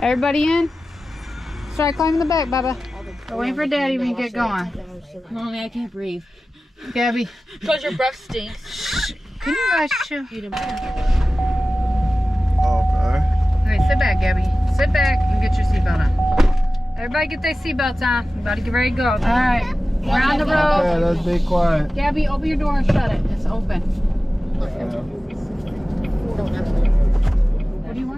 Everybody in? Try climbing the back, Bubba. We're waiting for Daddy when you get going. Mommy, I can't breathe. Gabby. Because your breath stinks. Can you guys chill? Okay. Okay, sit back, Gabby. Sit back and get your seatbelt on. Everybody get their seatbelts on. We're about to get ready to go. All right, we're on the road. Okay, let's be quiet. Gabby, open your door and shut it. It's open. What do you want?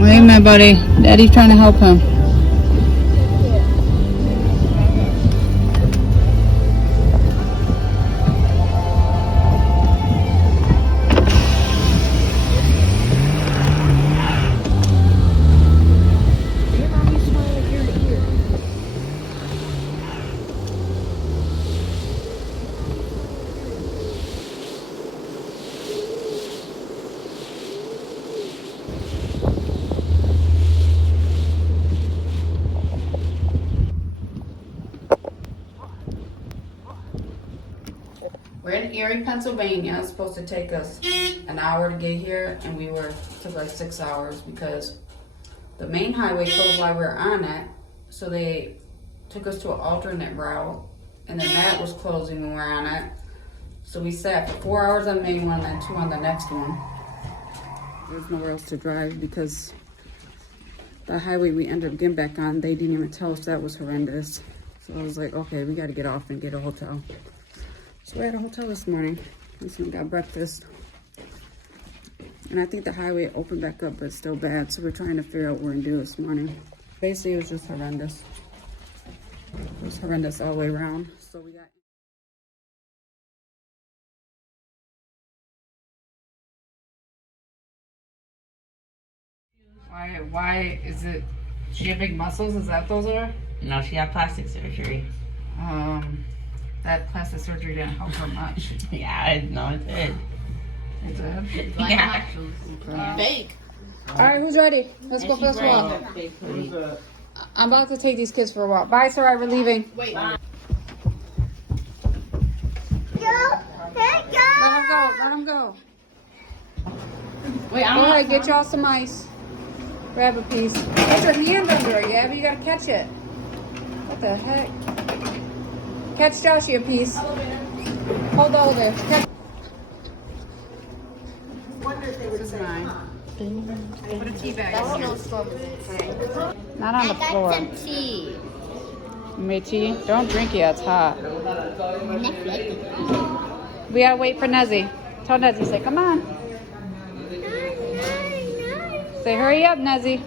Wait a minute, buddy. Daddy's trying to help him. We're in Erie, Pennsylvania. It's supposed to take us an hour to get here, and took like 6 hours because the main highway closed while we were on it. So they took us to an alternate route, and then that was closing when we were on it. So we sat for 4 hours on the main one and 2 on the next one. There's nowhere else to drive because the highway we ended up getting back on, they didn't even tell us that was horrendous. So I was like, okay, we got to get off and get a hotel. So we're at a hotel this morning. This one got breakfast. And I think the highway opened back up, but it's still bad. So we're trying to figure out what we're gonna do this morning. Basically, it was just horrendous. It was horrendous all the way around. So we got... Why is it... She have big muscles? Is that what those are? No, she had plastic surgery. That plastic surgery didn't help her much. Yeah, it did. It did? Yeah. Okay. Fake. All right, who's ready? Let's go for this walk. I'm about to take these kids for a walk. Bye, Sarai, we're leaving. Wait. Let him go. Wait, All right, get y'all some ice. Grab a piece. Get your hand under it, yeah, but you gotta catch it. What the heck? Catch Joshy a piece. Hold on there. This is mine. Put a tea bag in here. Not on the floor. I got some tea. You made tea? Don't drink it, it's hot. We gotta wait for Nezzy. Tell Nezzy, say, come on. Say, hurry up, Nezzy.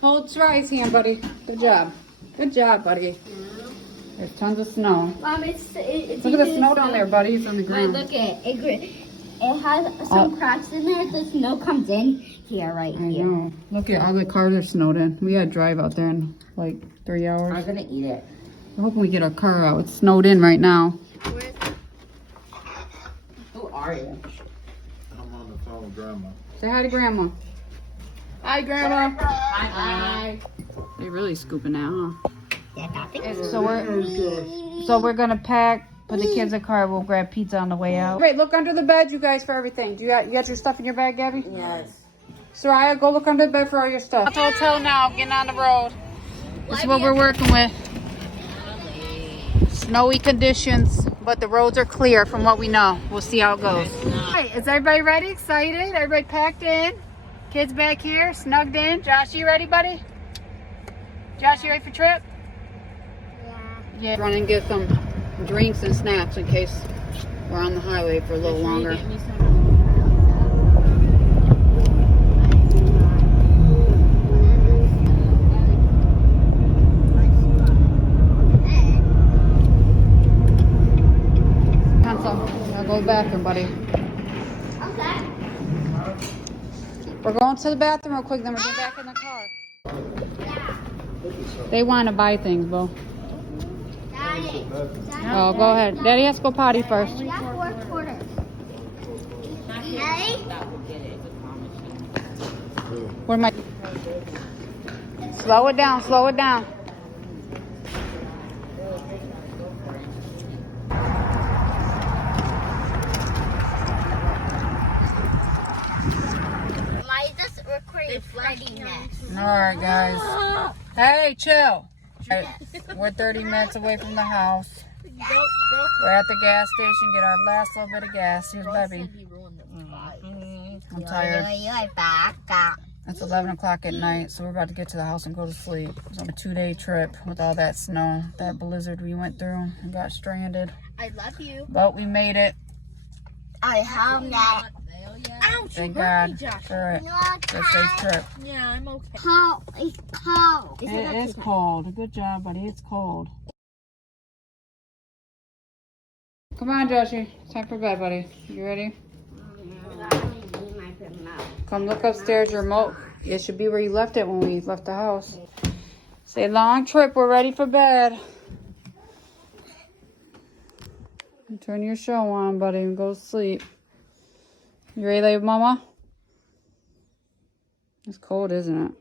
Hold Sarai's hand, buddy. Good job. Good job, buddy. There's tons of snow. Mom, it's Look at the snow down there, buddy. It's on the Wait, ground. look at it. It has some cracks in there. The snow comes in here, right I here. know. Look at all the cars are snowed in. We had to drive out there in like 3 hours. I'm gonna eat it. I'm hoping we get our car out. It's snowed in right now. Who are you? I'm on the phone with Grandma. Say hi to Grandma. Hi, Grandma. Hi. They're really scooping out, huh? Yeah, So we're gonna pack, put the kids in the car. We'll grab pizza on the way out. Great, look under the bed, you guys, for everything. You got your stuff in your bag, Gabby? Yes. Soraya, go look under the bed for all your stuff. At the hotel now, getting on the road. This is what we're working with. Snowy conditions, but the roads are clear from what we know. We'll see how it goes. Hey, is everybody ready? Excited? Everybody packed in? Kids back here, snugged in. Josh, you ready, buddy? Josh, you ready for trip? Yeah. Run and get some drinks and snacks in case we're on the highway for a little longer. Pencil. Gotta go to the bathroom, buddy. Okay. We're going to the bathroom real quick, then we're getting back in the car. They want to buy things, Bo. Daddy. Oh, go ahead. Daddy has to go potty first. We got 4 quarters. Daddy? Where am I? Slow it down, slow it down. Why is this recording Freddiness? Alright, guys. Hey, chill. Alright, we're 30 minutes away from the house. We're at the gas station, get our last little bit of gas. Here's Bebby. I'm tired. It's 11 o'clock at night, so we're about to get to the house and go to sleep. It was on a 2-day trip with all that snow, that blizzard we went through and got stranded. I love you. But we made it. I have that. Thank God for it. It's a safe trip. Yeah, I'm okay. Cold. It's cold. It is cold. Good job, buddy. It's cold. Come on, Joshie. It's time for bed, buddy. You ready? Come look upstairs. Your remote. It should be where you left it when we left the house. Say long trip. We're ready for bed. Turn your show on, buddy, and go to sleep. You ready to lay with Mama? It's cold, isn't it?